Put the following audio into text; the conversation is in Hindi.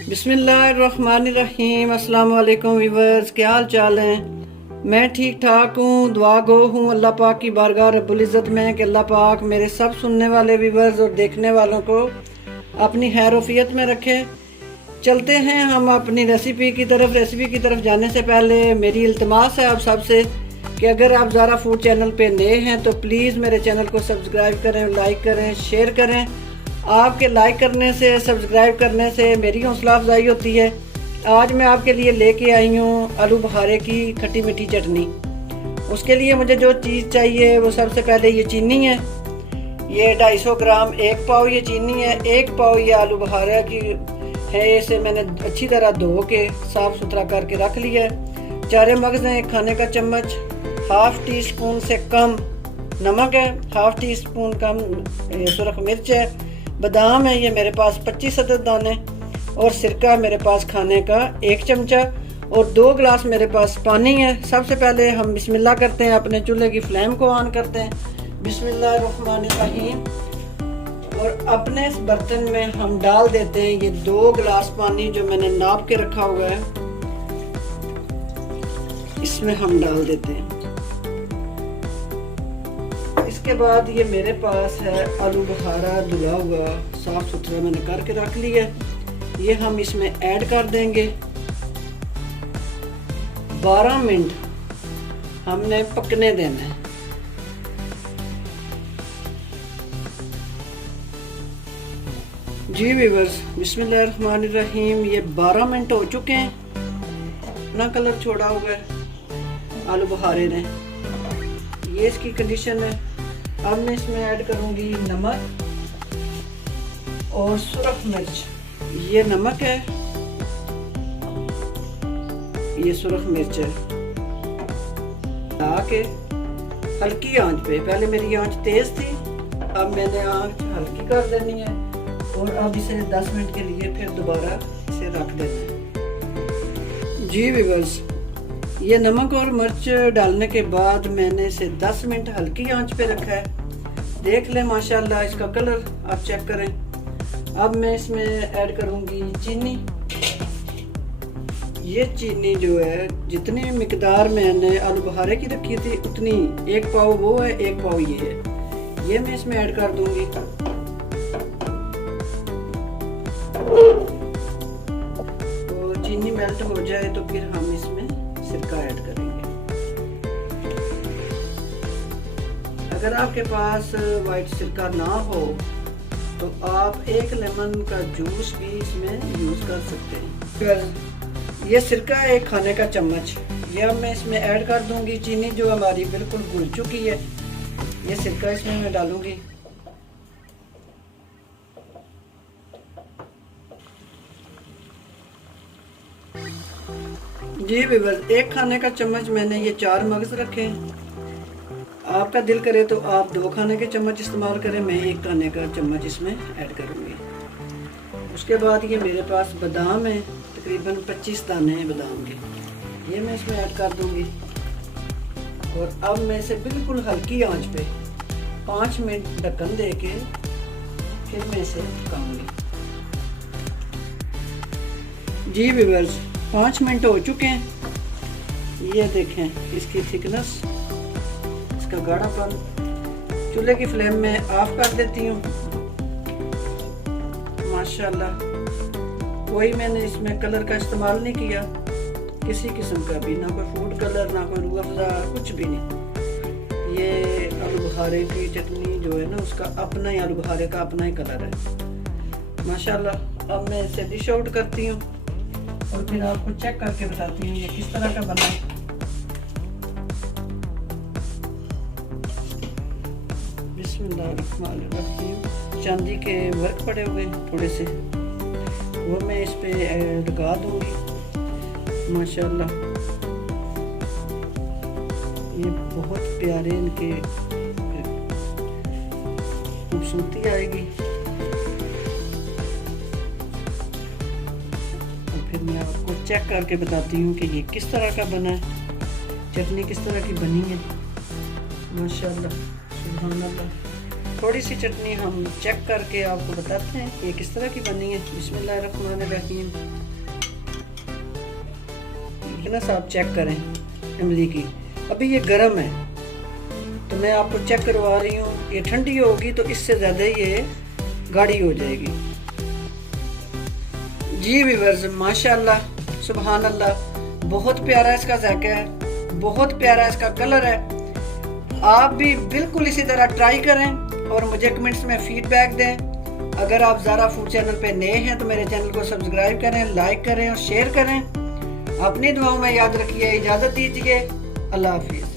बिस्मिल्लाहिर्रहमानिर्रहीम। अस्सलाम वालेकुम व्यूअर्स, क्या हाल चाल हैं। मैं ठीक ठाक हूँ, दुआ गो हूँ अल्लाह पाक की बारगाह रब्बुल इज़्ज़त में कि अल्लाह पाक मेरे सब सुनने वाले व्यूअर्स और देखने वालों को अपनी खैरोफियत में रखे। चलते हैं हम अपनी रेसिपी की तरफ जाने से पहले मेरी इल्तिमास है आप सबसे कि अगर आप ज़ारा फूड चैनल पे नए हैं तो प्लीज़ मेरे चैनल को सब्सक्राइब करें, लाइक करें, शेयर करें। आपके लाइक करने से, सब्सक्राइब करने से मेरी हौसला अफजाई होती है। आज मैं आपके लिए लेके आई हूँ आलू बुखारे की खट्टी मीठी चटनी। उसके लिए मुझे जो चीज़ चाहिए वो सबसे पहले ये चीनी है, ये 250 ग्राम, 1 पाव ये चीनी है, 1 पाव ये आलू बुखारे की है। इसे मैंने अच्छी तरह धो के साफ़ सुथरा करके रख लिया है। 4 मगज़ हैं, 1 खाने का चम्मच, हाफ़ टी स्पून से कम नमक है, हाफ़ टी स्पून कम सुरख मिर्च है, बादाम है ये मेरे पास 25 अदद दाने, और सिरका मेरे पास खाने का 1 चमचा, और 2 गिलास मेरे पास पानी है। सबसे पहले हम बिस्मिल्लाह करते हैं, अपने चूल्हे की फ्लेम को ऑन करते हैं। बिस्मिल्लाहिर्रहमानिर्रहीम। और अपने इस बर्तन में हम डाल देते हैं ये 2 गिलास पानी जो मैंने नाप के रखा हुआ है, इसमें हम डाल देते हैं। इसके बाद ये मेरे पास है आलू बुखारा धुला हुआ, साफ सुथरा मैंने करके रख लिया। ये हम इसमें ऐड कर देंगे। 12 मिनट हमने पकने देना है। जी व्यूअर्स, बिस्मिल्लाहिर्रहमानिर्रहीम। ये 12 मिनट हो चुके हैं, ना कलर छोड़ा हुआ है आलू बुखारे ने। ये इसकी कंडीशन है। अब मैं इसमें ऐड करूंगी नमक और सुरख मिर्च। ये नमक है, ये सुरख मिर्च है। डाके हल्की आंच पे, पहले मेरी आंच तेज थी, अब मैंने आंच हल्की कर देनी है। और अब इसे 10 मिनट के लिए फिर दोबारा इसे रख देना है। जी व्यूअर्स, ये नमक और मिर्च डालने के बाद मैंने इसे 10 मिनट हल्की आंच पे रखा है। देख लें माशाल्लाह इसका कलर आप चेक करें। अब मैं इसमें ऐड करूंगी चीनी। ये चीनी जो है, जितनी मिकदार मैंने आलू बुखारे की रखी थी उतनी, 1 पाव वो है, 1 पाव ये है, ये मैं इसमें ऐड कर दूंगी। तो चीनी मेल्ट हो जाए तो फिर हम इसमें सिरका ऐड करेंगे। अगर आपके पास वाइट सिरका ना हो तो आप 1 लेमन का जूस भी इसमें यूज कर सकते हैं। ये सिरका 1 खाने का चम्मच, ये अब मैं इसमें ऐड कर दूंगी। चीनी जो हमारी बिल्कुल घुल चुकी है, ये सिरका इसमें मैं डालूंगी। जी व्यूअर्स, 1 खाने का चम्मच मैंने ये 4 मगज रखे हैं। आपका दिल करे तो आप 2 खाने के चम्मच इस्तेमाल करें, मैं 1 खाने का चम्मच इसमें ऐड करूँगी। उसके बाद ये मेरे पास बादाम है, तकरीबन 25 दाने हैं बादाम के, ये मैं इसमें ऐड कर दूँगी। और अब मैं इसे बिल्कुल हल्की आंच पे 5 मिनट ढक्कन दे के फिर मैं इसे पकाऊँगी। जी व्यूअर्स, 5 मिनट हो चुके हैं। ये देखें इसकी थिकनेस, इसका गाढ़ापन। चूल्हे की फ्लेम में ऑफ कर देती हूँ। माशाल्लाह, कोई मैंने इसमें कलर का इस्तेमाल नहीं किया, किसी किस्म का भी, ना कोई फूड कलर, ना कोई रूह अफ़ज़ा, कुछ भी नहीं। ये आलू बुखारे की चटनी जो है ना, उसका अपना ही, आलू बुखारे का अपना ही कलर है माशाल्लाह। अब मैं इसे डिश आउट करती हूँ और फिर आपको चेक करके बताती हूँ ये किस तरह का बना है। बिस्मिल्लाहिर्रहमानिर्रहीम। चांदी के वर्क पड़े हुए थोड़े से, वो मैं इस पे लगा दूंगी। माशाल्लाह, ये बहुत प्यारे इनके खूबसूरती आएगी। फिर मैं आपको चेक करके बताती हूँ कि ये किस तरह का बना है, चटनी किस तरह की बनी है। माशाल्लाह, सुभान अल्लाह। थोड़ी सी चटनी हम चेक करके आपको बताते हैं ये किस तरह की बनी है। बिस्मिल्लाहिर्रहमानिर्रहीम। ना साहब चेक करें इमली की, अभी ये गर्म है तो मैं आपको चेक करवा रही हूँ। ये ठंडी होगी तो इससे ज़्यादा ये गाढ़ी हो जाएगी। जी व्यूअर्स, माशाल्लाह सुभान अल्लाह, बहुत प्यारा इसका जायका है, बहुत प्यारा इसका कलर है। आप भी बिल्कुल इसी तरह ट्राई करें और मुझे कमेंट्स में फीडबैक दें। अगर आप ज़ारा फूड चैनल पे नए हैं तो मेरे चैनल को सब्सक्राइब करें, लाइक करें और शेयर करें। अपनी दुआओं में याद रखिए। इजाज़त दीजिए। अल्लाह हाफिज़।